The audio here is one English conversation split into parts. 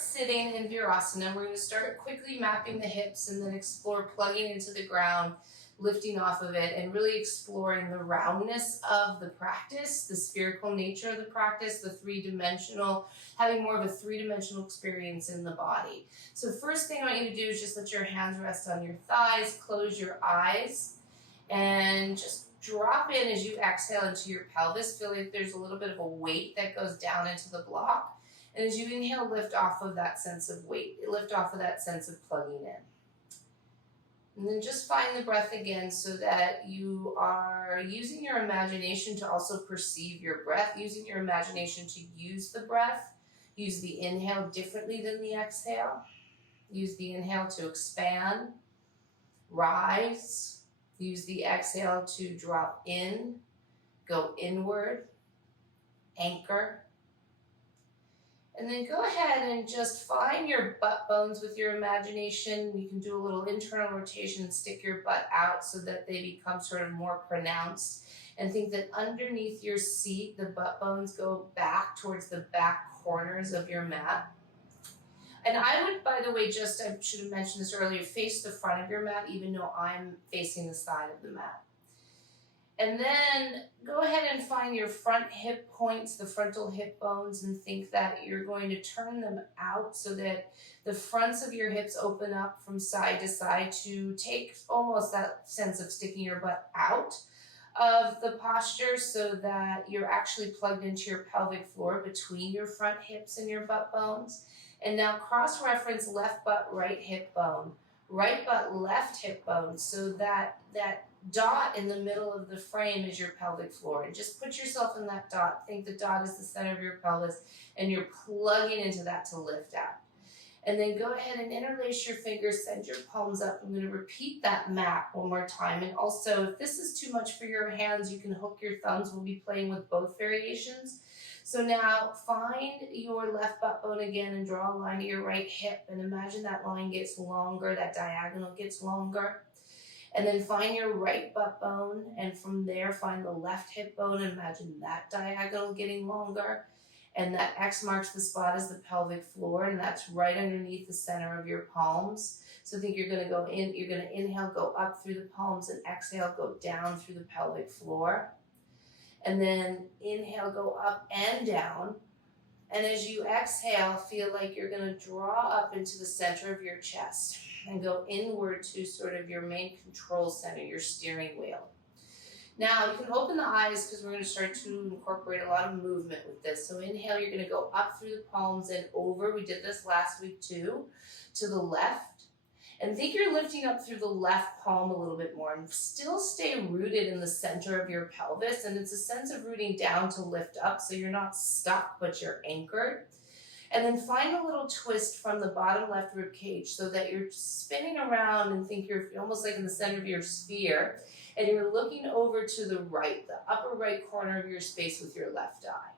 start sitting in Virasana. We're going to start quickly mapping the hips and then explore plugging into the ground, lifting off of it, and really exploring the roundness of the practice, the spherical nature of the practice, the three-dimensional, having more of a three-dimensional experience in the body. So first thing I want you to do is just let your hands rest on your thighs, close your eyes, and just drop in as you exhale into your pelvis. Feel like there's a little bit of a weight that goes down into the block. And as you inhale, lift off of that sense of weight. Lift off of that sense of plugging in. And then just find the breath again so that you are using your imagination to also perceive your breath, using your imagination to use the breath. Use the inhale differently than the exhale. Use the inhale to expand, rise. Use the exhale to drop in, go inward, anchor. And then go ahead and just find your butt bones with your imagination. You can do a little internal rotation and stick your butt out so that they become sort of more pronounced. And think that underneath your seat, the butt bones go back towards the back corners of your mat. And I would, by the way, I should have mentioned this earlier, face the front of your mat, even though I'm facing the side of the mat. And then go ahead and find your front hip points, the frontal hip bones, and think that you're going to turn them out so that the fronts of your hips open up from side to side to take almost that sense of sticking your butt out of the posture so that you're actually plugged into your pelvic floor between your front hips and your butt bones. And now cross-reference left butt, right hip bone, right butt, left hip bone, so that dot in the middle of the frame is your pelvic floor. And just put yourself in that dot. Think the dot is the center of your pelvis, and you're plugging into that to lift out. And then go ahead and interlace your fingers, send your palms up. I'm going to repeat that map one more time. And also, if this is too much for your hands, you can hook your thumbs. We'll be playing with both variations. So now find your left butt bone again and draw a line to your right hip. And imagine that line gets longer, that diagonal gets longer. And then find your right butt bone, and from there find the left hip bone. Imagine that diagonal getting longer. And that X marks the spot as the pelvic floor, and that's right underneath the center of your palms. So think you're going to go in, you're going to inhale, go up through the palms, and exhale, go down through the pelvic floor. And then inhale, go up and down. And as you exhale, feel like you're going to draw up into the center of your chest and go inward to sort of your main control center, your steering wheel. Now, you can open the eyes because we're going to start to incorporate a lot of movement with this. So inhale, you're going to go up through the palms and over. We did this last week too, to the left. And think you're lifting up through the left palm a little bit more, and still stay rooted in the center of your pelvis. And it's a sense of rooting down to lift up, so you're not stuck, but you're anchored. And then find a little twist from the bottom left rib cage so that you're spinning around and think you're almost like in the center of your sphere. And you're looking over to the right, the upper right corner of your space with your left eye.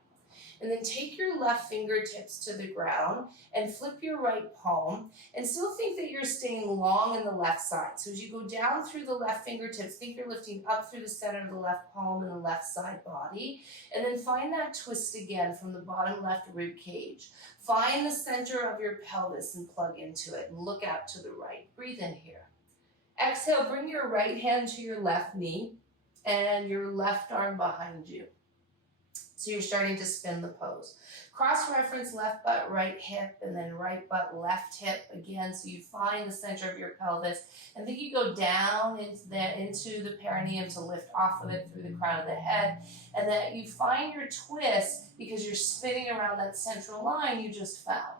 And then take your left fingertips to the ground and flip your right palm, and still think that you're staying long in the left side. So as you go down through the left fingertips, think you're lifting up through the center of the left palm and the left side body. And then find that twist again from the bottom left rib cage. Find the center of your pelvis and plug into it, and look out to the right. Breathe in here. Exhale, bring your right hand to your left knee and your left arm behind you. So you're starting to spin the pose. Cross-reference left butt, right hip, and then right butt, left hip again. So you find the center of your pelvis. And think you go down into the perineum to lift off of it through the crown of the head. And that you find your twist because you're spinning around that central line you just found.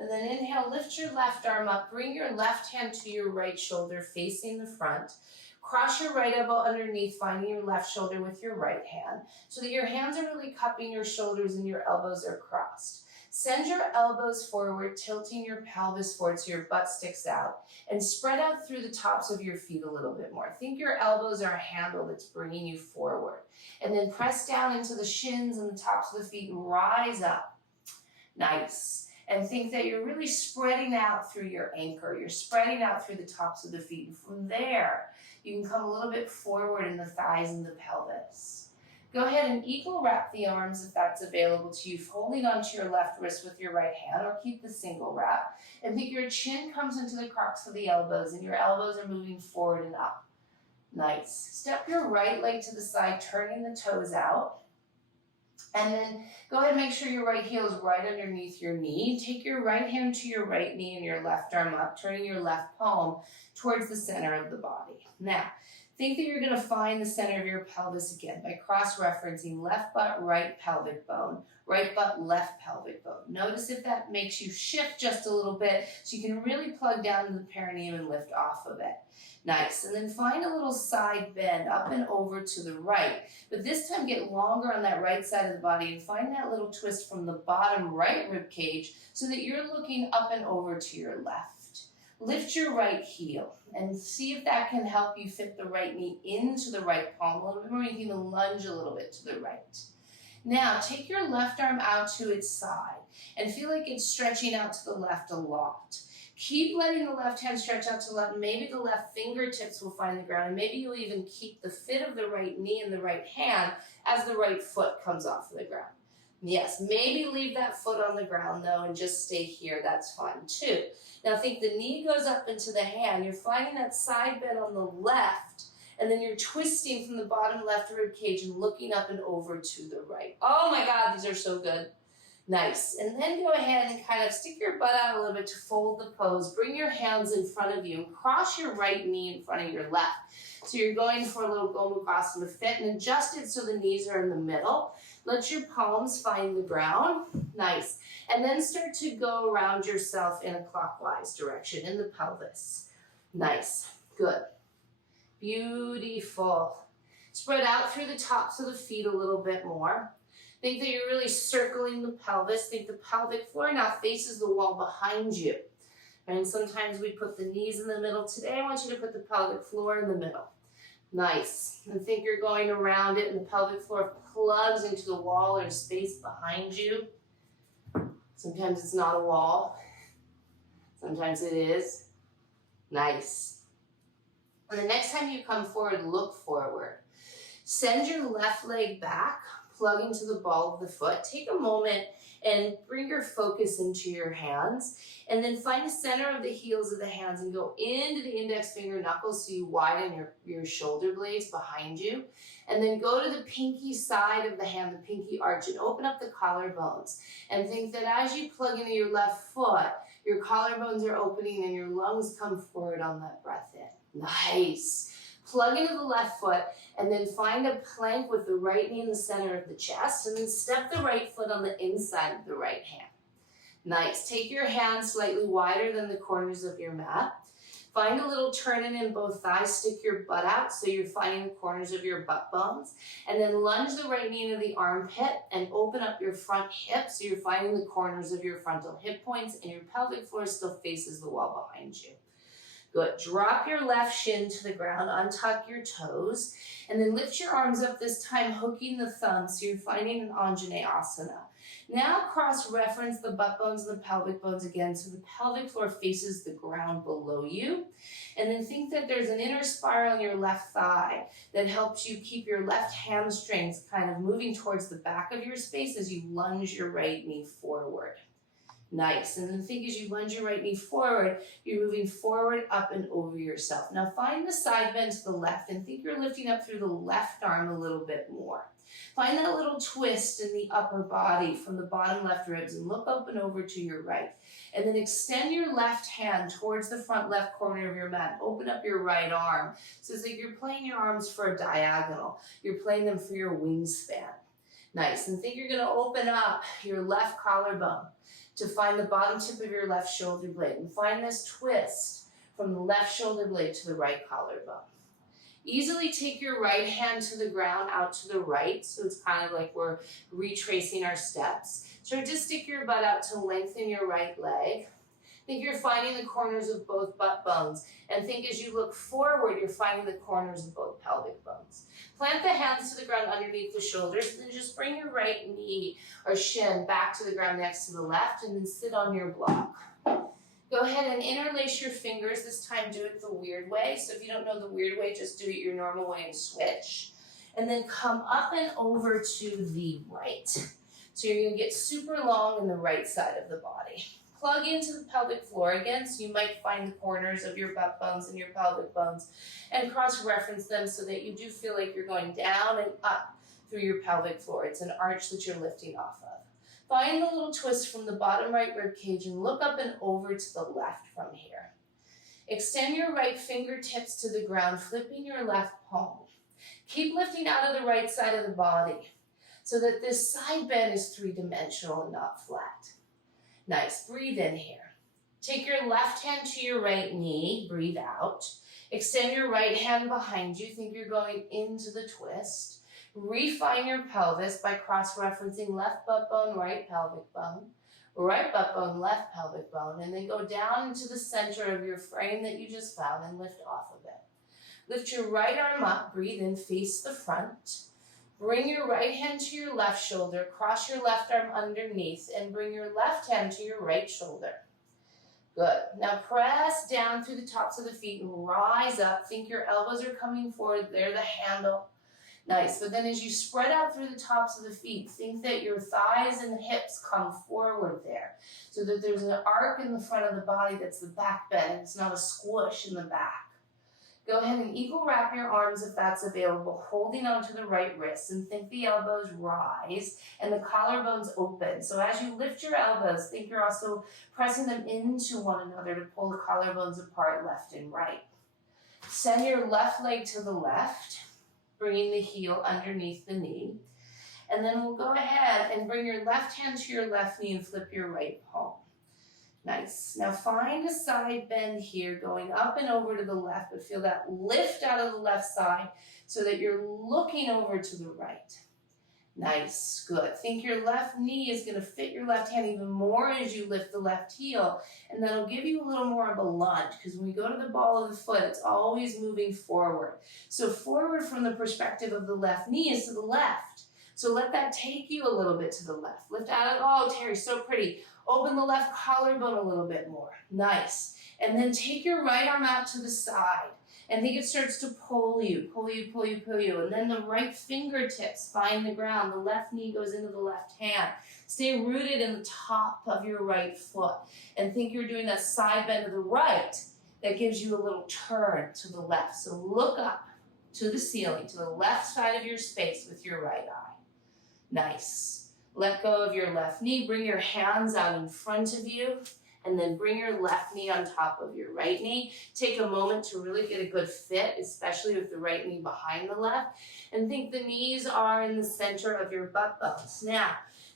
And then inhale, lift your left arm up. Bring your left hand to your right shoulder facing the front. Cross your right elbow underneath, finding your left shoulder with your right hand, so that your hands are really cupping your shoulders and your elbows are crossed. Send your elbows forward, tilting your pelvis forward so your butt sticks out, and spread out through the tops of your feet a little bit more. Think your elbows are a handle that's bringing you forward. And then press down into the shins and the tops of the feet and rise up. Nice. And think that you're really spreading out through your anchor. You're spreading out through the tops of the feet. And from there, you can come a little bit forward in the thighs and the pelvis. Go ahead and equal wrap the arms if that's available to you, holding onto your left wrist with your right hand, or keep the single wrap. And think your chin comes into the crux of the elbows and your elbows are moving forward and up. Nice. Step your right leg to the side, turning the toes out. And then go ahead and make sure your right heel is right underneath your knee. Take your right hand to your right knee and your left arm up, turning your left palm towards the center of the body. Now, think that you're going to find the center of your pelvis again by cross-referencing left butt, right pelvic bone, right butt, left pelvic bone. Notice if that makes you shift just a little bit so you can really plug down to the perineum and lift off of it. Nice. And then find a little side bend up and over to the right. But this time get longer on that right side of the body and find that little twist from the bottom right rib cage so that you're looking up and over to your left. Lift your right heel and see if that can help you fit the right knee into the right palm a little bit more. You can even lunge a little bit to the right. Now take your left arm out to its side and feel like it's stretching out to the left a lot. Keep letting the left hand stretch out to the left. Maybe the left fingertips will find the ground, and maybe you'll even keep the fit of the right knee in the right hand as the right foot comes off the ground. Yes, maybe leave that foot on the ground though and just stay here. That's fine too. Now think the knee goes up into the hand. You're finding that side bend on the left, and then you're twisting from the bottom left rib cage and looking up and over to the right. Oh my God, these are so good. Nice. And then go ahead and kind of stick your butt out a little bit to fold the pose. Bring your hands in front of you and cross your right knee in front of your left. So you're going for a little Gomukhasana fit, and adjust it so the knees are in the middle. Let your palms find the ground. Nice. And then start to go around yourself in a clockwise direction in the pelvis. Nice. Good. Beautiful. Spread out through the tops of the feet a little bit more. Think that you're really circling the pelvis. Think the pelvic floor now faces the wall behind you. And sometimes we put the knees in the middle. Today I want you to put the pelvic floor in the middle. Nice. And think you're going around it and the pelvic floor plugs into the wall or space behind you. Sometimes it's not a wall. Sometimes it is. Nice. And the next time you come forward, look forward. Send your left leg back. Plug into the ball of the foot. Take a moment and bring your focus into your hands, and then find the center of the heels of the hands and go into the index finger knuckles so you widen your shoulder blades behind you, and then go to the pinky side of the hand, the pinky arch, and open up the collarbones, and think that as you plug into your left foot, your collarbones are opening and your lungs come forward on that breath in. Nice. Plug into the left foot, and then find a plank with the right knee in the center of the chest, and then step the right foot on the inside of the right hand. Nice. Take your hands slightly wider than the corners of your mat. Find a little turn in both thighs. Stick your butt out so you're finding the corners of your butt bones, and then lunge the right knee into the armpit and open up your front hip so you're finding the corners of your frontal hip points, and your pelvic floor still faces the wall behind you. Good. Drop your left shin to the ground, untuck your toes, and then lift your arms up, this time hooking the thumbs so you're finding an Anjaneyasana. Now cross-reference the butt bones and the pelvic bones again so the pelvic floor faces the ground below you. And then think that there's an inner spiral in your left thigh that helps you keep your left hamstrings kind of moving towards the back of your space as you lunge your right knee forward. Nice. And then think as you lunge your right knee forward, you're moving forward, up, and over yourself. Now find the side bend to the left and think you're lifting up through the left arm a little bit more. Find that little twist in the upper body from the bottom left ribs and look up and over to your right. And then extend your left hand towards the front left corner of your mat. Open up your right arm. So it's like you're playing your arms for a diagonal. You're playing them for your wingspan. Nice. And think you're going to open up your left collarbone to find the bottom tip of your left shoulder blade, and find this twist from the left shoulder blade to the right collarbone. Easily take your right hand to the ground, out to the right, so it's kind of like we're retracing our steps. Start to stick your butt out to lengthen your right leg. Think you're finding the corners of both butt bones, and think as you look forward, you're finding the corners of both pelvic bones. Plant the hands to the ground underneath the shoulders, and then just bring your right knee or shin back to the ground next to the left, and then sit on your block. Go ahead and interlace your fingers. This time do it the weird way. So if you don't know the weird way, just do it your normal way and switch. and then come up and over to the right. So you're going to get super long in the right side of the body. Plug into the pelvic floor again, so you might find the corners of your butt bones and your pelvic bones and cross-reference them so that you do feel like you're going down and up through your pelvic floor. It's an arch that you're lifting off of. Find the little twist from the bottom right rib cage and look up and over to the left from here. Extend your right fingertips to the ground, flipping your left palm. Keep lifting out of the right side of the body so that this side bend is three-dimensional and not flat. Nice, breathe in here. Take your left hand to your right knee, breathe out. Extend your right hand behind you, think you're going into the twist. Refine your pelvis by cross-referencing left butt bone, right pelvic bone, right butt bone, left pelvic bone, and then go down into the center of your frame that you just found and lift off of it. Lift your right arm up, breathe in, face the front. Bring your right hand to your left shoulder, cross your left arm underneath, and bring your left hand to your right shoulder. Good. Now press down through the tops of the feet and rise up. Think your elbows are coming forward. They're the handle. Nice. But then as you spread out through the tops of the feet, think that your thighs and hips come forward there so that there's an arc in the front of the body that's the back bend. It's not a squish in the back. Go ahead and eagle wrap your arms if that's available, holding onto the right wrist, and think the elbows rise and the collarbones open. So as you lift your elbows, think you're also pressing them into one another to pull the collarbones apart left and right. Send your left leg to the left, bringing the heel underneath the knee. And then we'll go ahead and bring your left hand to your left knee and flip your right palm. Nice. Now find a side bend here, going up and over to the left, but feel that lift out of the left side so that you're looking over to the right. Nice. Good. Think your left knee is going to fit your left hand even more as you lift the left heel, and that'll give you a little more of a lunge, because when we go to the ball of the foot, it's always moving forward. So forward from the perspective of the left knee is to the left. So let that take you a little bit to the left. Lift out of, oh, Terry, so pretty. Open the left collarbone a little bit more. Nice. And then take your right arm out to the side. And think it starts to pull you, pull you, pull you, pull you. And then the right fingertips find the ground. The left knee goes into the left hand. Stay rooted in the top of your right foot. And think you're doing that side bend to the right that gives you a little turn to the left. So look up to the ceiling, to the left side of your space with your right eye. Nice. Let go of your left knee, bring your hands out in front of you, and then bring your left knee on top of your right knee. Take a moment to really get a good fit, especially with the right knee behind the left, and think the knees are in the center of your butt bones. Now,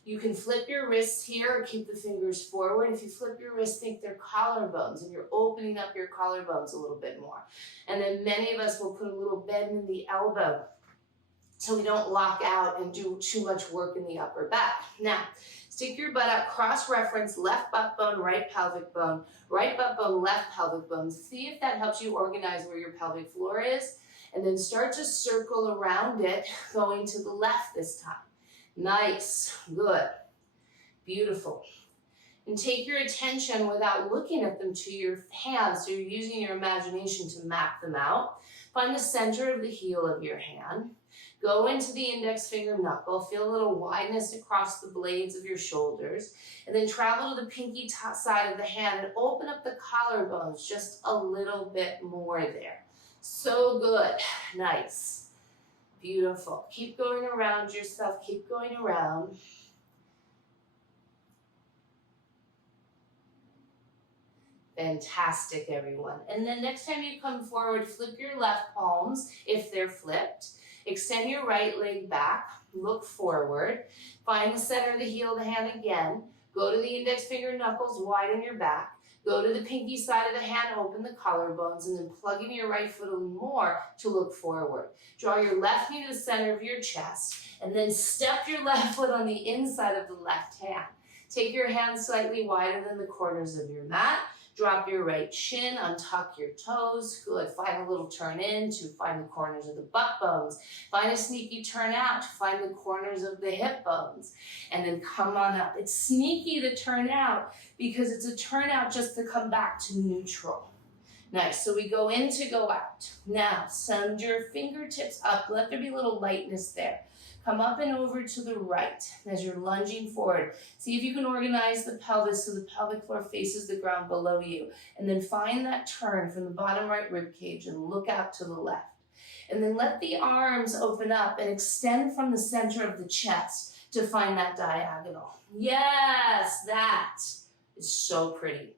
you can flip your wrists here or keep the fingers forward. If you flip your wrists, think they're collarbones, and you're opening up your collarbones a little bit more. And then many of us will put a little bend in the elbow so we don't lock out and do too much work in the upper back. Now, stick your butt out, cross-reference left butt bone, right pelvic bone, right butt bone, left pelvic bone. See if that helps you organize where your pelvic floor is, and then start to circle around it, going to the left this time. Nice, good, beautiful. And take your attention without looking at them to your hands, so you're using your imagination to map them out. Find the center of the heel of your hand. Go into the index finger knuckle, feel a little wideness across the blades of your shoulders, and then travel to the pinky side of the hand and open up the collarbones just a little bit more there. So good. Nice. Beautiful. Keep going around yourself. Keep going around. Fantastic, everyone. And then next time you come forward, flip your left palms if they're flipped. Extend your right leg back, look forward, find the center of the heel of the hand again, go to the index finger knuckles, widen your back, go to the pinky side of the hand, open the collarbones, and then plug in your right foot a little more to look forward. Draw your left knee to the center of your chest, and then step your left foot on the inside of the left hand. Take your hands slightly wider than the corners of your mat. Drop your right shin, untuck your toes. Good. Find a little turn in to find the corners of the butt bones. Find a sneaky turn out to find the corners of the hip bones. And then come on up. It's sneaky to turn out because it's a turn out just to come back to neutral. Nice, so we go in to go out. Now, send your fingertips up. Let there be a little lightness there. Come up and over to the right as you're lunging forward. See if you can organize the pelvis so the pelvic floor faces the ground below you. And then find that turn from the bottom right rib cage and look out to the left. And then let the arms open up and extend from the center of the chest to find that diagonal. Yes, that is so pretty.